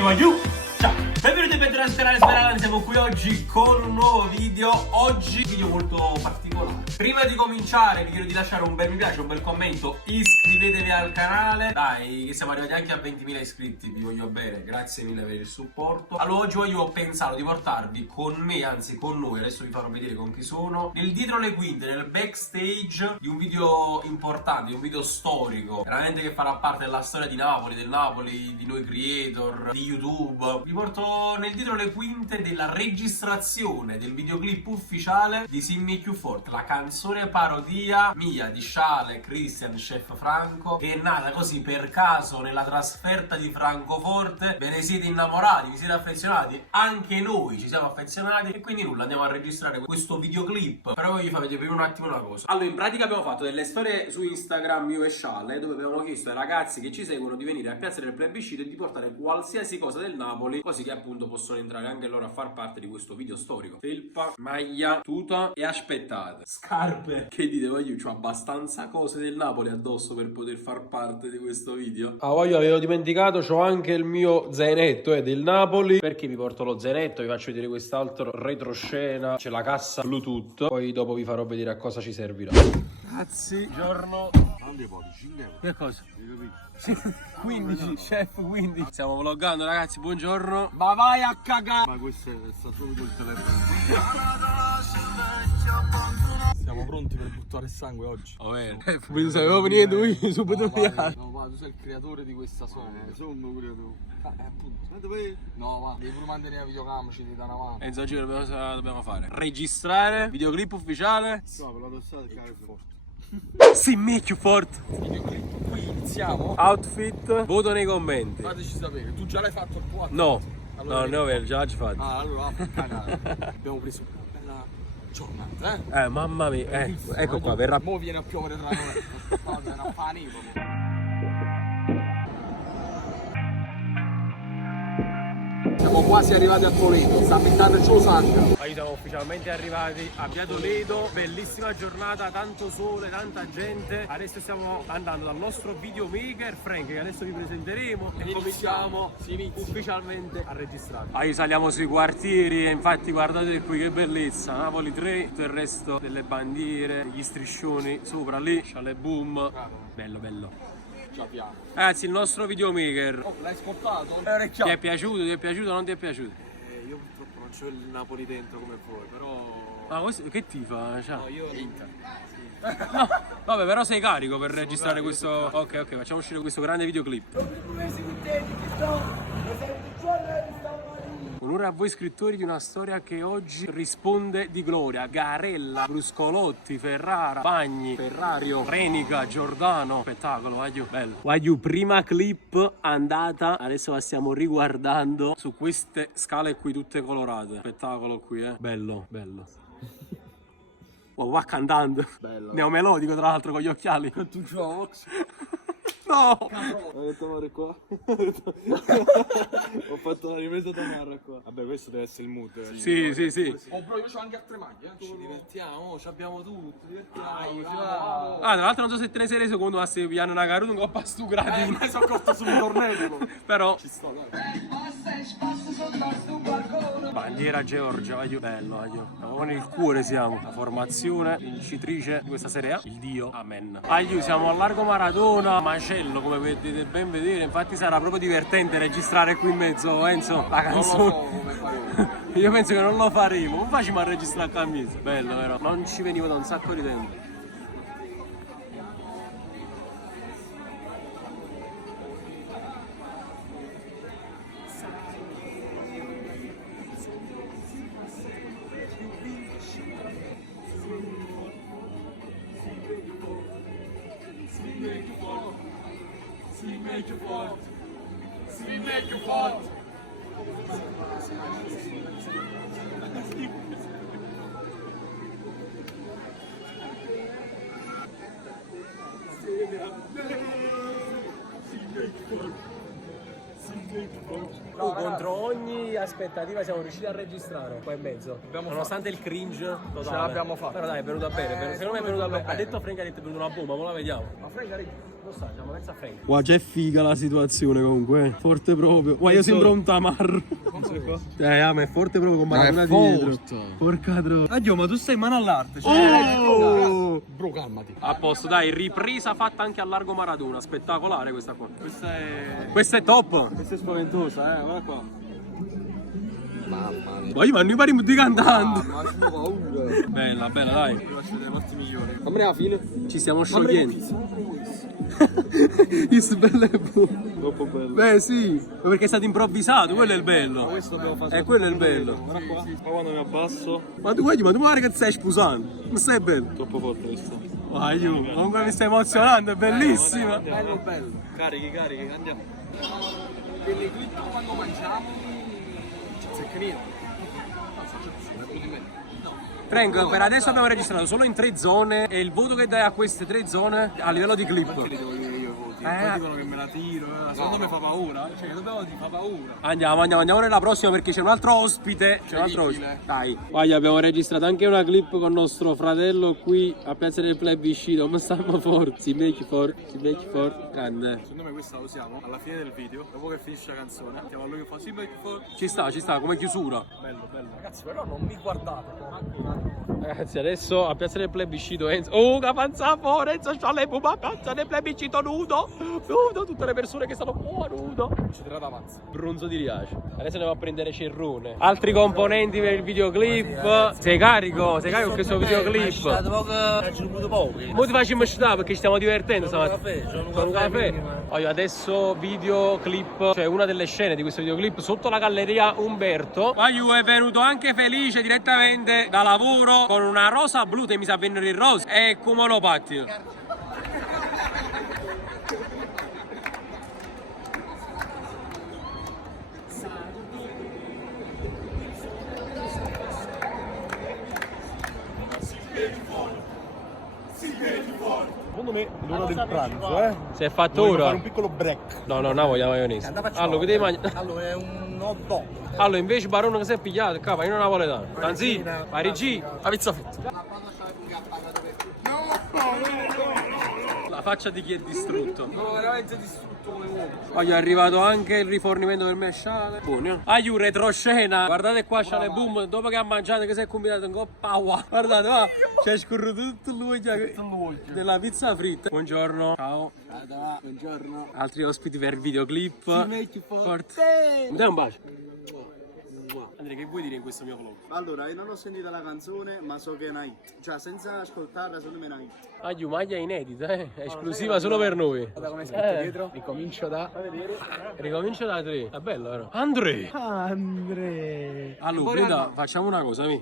Voglio. Ciao, benvenuti e bentornati sul canale Sperare, siamo qui oggi con un nuovo video. Oggi video molto particolare. Prima di cominciare vi chiedo di lasciare un bel mi piace, un bel commento, iscrivetevi al canale. Dai, che siamo arrivati anche a 20.000 iscritti, vi voglio bene, grazie mille per il supporto. Allora oggi ho pensato di portarvi con me, anzi con noi, adesso vi farò vedere con chi sono, nel dietro le quinte, nel backstage di un video importante, di un video storico, veramente che farà parte della storia di Napoli, del Napoli, di noi creator, di YouTube. Vi porto nel dietro le quinte della registrazione del videoclip ufficiale di See Me Più Forte, la canzone parodia mia, di Sciale, Christian, Chef Franco, che è nata così per caso nella trasferta di Francoforte. Ve ne siete innamorati, vi siete affezionati, anche noi ci siamo affezionati e quindi nulla, andiamo a registrare questo videoclip. Però vi fa vedere prima un attimo una cosa. Allora, in pratica abbiamo fatto delle storie su Instagram, io e Sciale, dove abbiamo chiesto ai ragazzi che ci seguono di venire a Piazza del Plebiscito e di portare qualsiasi cosa del Napoli, così che appunto possono entrare anche loro a far parte di questo video storico. Felpa, maglia, tuta e aspettate, scarpe. Che dite, voglio, c'ho abbastanza cose del Napoli addosso per poter far parte di questo video. Ah, voglio, avevo dimenticato, c'ho anche il mio zainetto del Napoli. Perché vi porto lo zainetto? Vi faccio vedere quest'altro retroscena, c'è la cassa Bluetooth, poi dopo vi farò vedere a cosa ci servirà. Ragazzi, buongiorno. Che cosa? 15, chef 15. Stiamo vloggando, ragazzi, buongiorno. Ma vai a cagare. Ma questo sta solo col telefono. Siamo pronti per buttare il sangue oggi. Oh, mi sapevo venire lui subito via. No, va, tu sei il creatore di questa song. Sono un creatore. Appunto. Ma dove? No, va, devi pure mantenere la videocamera, ci da una mano. Enzo, oggi cosa dobbiamo fare? Registrare videoclip ufficiale. No, per la dossata il carico forte. See Me Più Forte. Videoclip, qui iniziamo. Outfit, voto nei commenti. Fateci sapere, tu già l'hai fatto il tuo? No, allora, no, già l'ho fatto. Ah, allora va per cagare. Abbiamo preso una bella giornata, Mamma mia, ecco qua, verrà. Mo viene a piovere tra noi. No, viene a fare proprio. Siamo quasi arrivati a Toledo, sta mettendo Ciò Sandra. Siamo ufficialmente arrivati a Via Toledo, bellissima giornata, tanto sole, tanta gente. Adesso stiamo andando dal nostro videomaker Frank, che adesso vi presenteremo e cominciamo ufficialmente a registrare. Saliamo sui quartieri e infatti guardate qui che bellezza, Napoli 3, tutto il resto delle bandiere, gli striscioni sopra lì, Sciale Boom, bello bello. Ragazzi, il nostro videomaker. Oh, l'hai ascoltato? Ti è piaciuto? Ti è piaciuto o non ti è piaciuto? Io purtroppo non c'ho il Napoli dentro come voi, però... Ma questo, che tifa? Cioè? No, io Inter. No, vabbè, però sei carico per registrare questo... Ok, facciamo uscire questo grande videoclip. Onore a voi scrittori di una storia che oggi risponde di gloria. Garella, Bruscolotti, Ferrara, Bagni, Ferrario, Renica, Giordano. Spettacolo, bello. Wagyu, prima clip andata, adesso la stiamo riguardando su queste scale qui tutte colorate. Spettacolo qui, bello, bello. Oh, va cantando. Bello. Neomelodico tra l'altro con gli occhiali. Tu giochi. No! Ho detto amore qua. Ho fatto una ripresa tamarra qua. Vabbè, questo deve essere il mood. Sì. Oh bro, io c'ho anche altre maglie. Ci divertiamo, ci abbiamo tutto. Divertiamo. Tra l'altro non so se te ne sei reso conto, ma se pigliano una caruta un coppa stu gradini. Mi sono accorto sul torneo. Però Ci sto, dai. bandiera Georgia, bello. Con il cuore siamo. La formazione vincitrice di questa Serie A, il Dio, amen. Siamo a Largo Maradona, macello come potete ben vedere. Infatti sarà proprio divertente registrare qui in mezzo, Enzo, la canzone. Non lo so come faremo. Io penso che non lo faremo. Non facciamo a registrare a camisa. Bello, vero? Non ci venivo da un sacco di tempo. Contro ogni aspettativa siamo riusciti a registrare qua in mezzo. Nonostante il cringe totale. Ce l'abbiamo fatta. Però dai, è venuta bene. Secondo me è venuta bene. Ha detto Frank, ha detto è venuta una bomba, ma la vediamo. Ma Frank, Qua c'è figa la situazione comunque, forte proprio. Qua io sembro un tamarro. Ma è forte proprio con Maradona dietro. Porca troia. Addio, ma tu stai in mano all'arte. Oh! Bro, calmati. A posto, dai, ripresa fatta anche a largo Maradona. Spettacolare questa qua. Questa è top. Questa è spaventosa, guarda qua. Mamma mia. Ma io mi pare di cantando. Ma c'ho paura. Bella, bella, dai. Mi faccio dei morti migliori. Fammi la fine. Ci stiamo sciogliendo. Is bello e buono. Troppo bello. Beh sì, perché è stato improvvisato, quello è il bello. Questo dobbiamo fare. Quello è il bello. Guarda qua. Ma quando mi abbasso. Ma tu guarda che stai sposando. Non stai bello? Troppo forte questo. Vai giù, comunque mi stai emozionando, è bellissima. Bello, bello. Carichi, andiamo. Quelli qui quando mangiamo. Zecchino. Frank, per adesso abbiamo registrato solo in 3 zone e il voto che dai a queste 3 zone a livello di clip. Perché li devo dire io i voti? Poi dicono che me la tiro, secondo me fa paura. Cioè, dobbiamo dire fa paura. Andiamo nella prossima perché c'è un altro ospite. Dai. Poi abbiamo registrato anche una clip con nostro fratello qui a Piazza del Plebiscito. Ma stiamo forti, si make for, grande. Secondo me questa la usiamo alla fine del video, dopo che finisce la canzone. Andiamo a lui che fa si make for. Ci sta, come chiusura. Bello. Ragazzi, però non mi guardate. Ragazzi, adesso a Piazza del Plebiscito Enzo. Oh, che panza fuori, Enzo c'ha le puma a Piazza del Plebiscito nudo, tutte le persone che stanno qua nudo. Ci tirate avanti. Bronzo di Riace. Adesso andiamo a prendere Cerrone. Altri componenti per il videoclip. Sei carico con questo videoclip? Mo ti facciamo stare perché ci stiamo divertendo stamattina. Con un caffè. Adesso videoclip, cioè una delle scene di questo videoclip sotto la galleria Umberto. Aiu è venuto anche felice direttamente da lavoro con una rosa blu che mi sa venire il rosa e come lo patti. Secondo me l'ora del pranzo, Si è fatto Voglio ora? fare un piccolo break. No, voglio la maionese. Allora, che devi mangiare? Allora è un hot dog. Allora, invece Barone che si è pigliato, capa, io non napoletano. Tanzi, Parigi. La pizza fritta. La faccia di chi è distrutto. Sono veramente distrutto come uomo. Poi è arrivato anche il rifornimento del mesciale. Buono. Aiu, retroscena. Guardate qua, c'ha le boom. Dopo che ha mangiato, che si è combinato un coppa. Guardate, va. C'è scorso tutto l'uoglio della pizza fritta. Buongiorno. Ciao. Buongiorno. Altri ospiti per videoclip. Forte. Mi dai un bacio? Andrea, che vuoi dire in questo mio vlog? Allora, io non ho sentito la canzone, ma so che è una hit. Cioè, senza ascoltarla, secondo me è una hit. Aiu, maglia inedita, esclusiva solo per noi. Guarda come è scritto dietro. Ricomincio da 3. È bello, vero? Andrea. Allora, Brenda, facciamo una cosa, mi.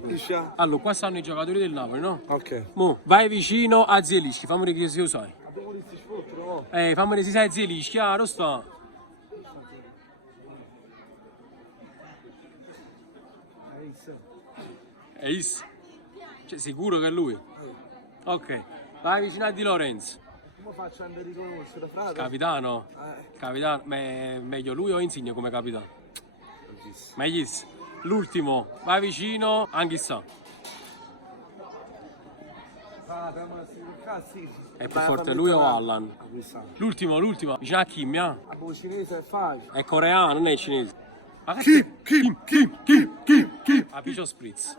Allora, qua stanno i giocatori del Napoli, no? Ok. Mo, vai vicino a Zielischi, fammi vedere che lo sai. Fammi vedere se sai Zielischi, chiaro sta. È Is? Cioè, sicuro che è lui? Ok, vai vicino a Di Lorenzo. Come faccio a riconoscere, frate? Capitano? Capitano, meglio lui o Insigne come capitano? Meglio Is. L'ultimo, vai vicino, anche sa. È più forte lui o Allan? L'ultimo, vicino a Kim, A cinese è facile. È coreano, non è cinese. Kim. A Picio Spritz.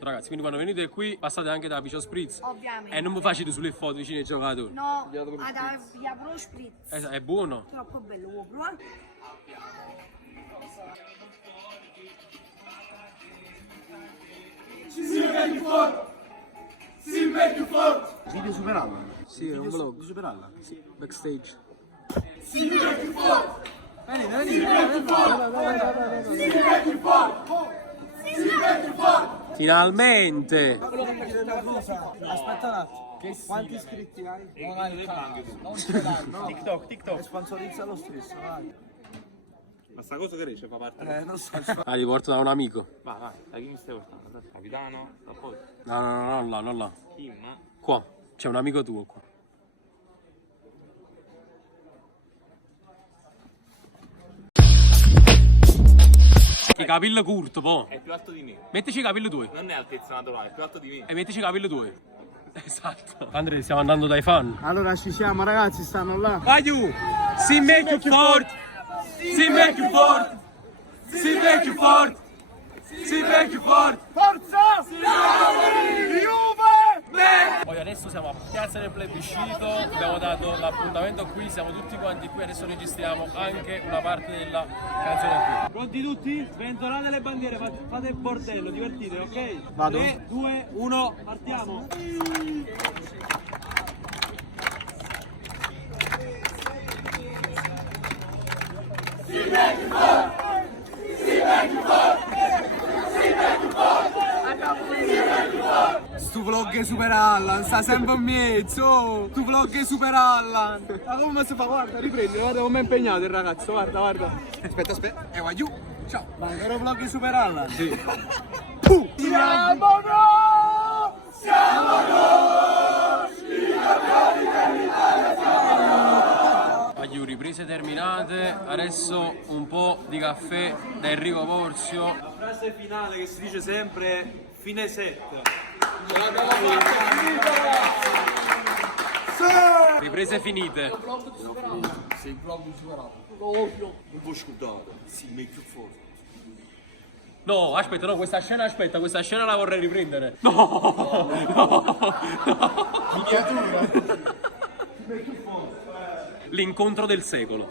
Ragazzi, quindi quando venite qui passate anche da Picio Spritz. Ovviamente. E non vi facete sulle foto vicino ai giocatori. No, ad Pro Spritz. È buono. Troppo bello, vuoi provare? Video Superalla? Sì, è un vlog. Di Superalla? Sì, backstage. Finalmente! Aspetta un attimo. Quanti iscritti hai? Non hai il cambio. TikTok. Sponsorizza lo stesso, vai. Ma sta cosa che riesce fa parte? Non so. Ah, li porto da un amico. Vai, da chi mi stai portando? Capitano? Da poi? No, non là. Kim? Qua, c'è un amico tuo qua. I capelli corti, po'. È più alto di me. Mettici i capelli tuoi. Non è altezza naturale, è più alto di me. E mettici i capelli tuoi. Esatto. Andre, stiamo andando dai fan. Allora ci siamo ragazzi, stanno là. Aiu! Si make you fort! Si make you fort! Si make you fort! Si make you fort! Forza! Juve! Poi adesso siamo a Piazza del Plebiscito, abbiamo dato l'appuntamento qui, siamo tutti quanti qui, adesso registriamo anche una parte della canzone qui. Pronti tutti? Sventolate le bandiere, fate il bordello, divertite, ok? Vado. 3, 2, 1, partiamo! Stu vlog è Super Allan, sta sempre in mezzo. Tu vlog è Super Allan. Ma come si fa? Guarda, riprendi, guarda come è impegnato il ragazzo, guarda, guarda. Aspetta, e va giù. Ciao. Ma ancora vlog di Super Allan? Sì. Siamo noi! Siamo Aiu, riprese terminate, adesso un po' di caffè da Enrico Porzio. La frase finale che si dice sempre è fine set. Riprese finite. Sei il vlog superato. Non puoi scordare, si make you forza. No, aspetta, no, questa scena la vorrei riprendere. No! L'incontro del secolo.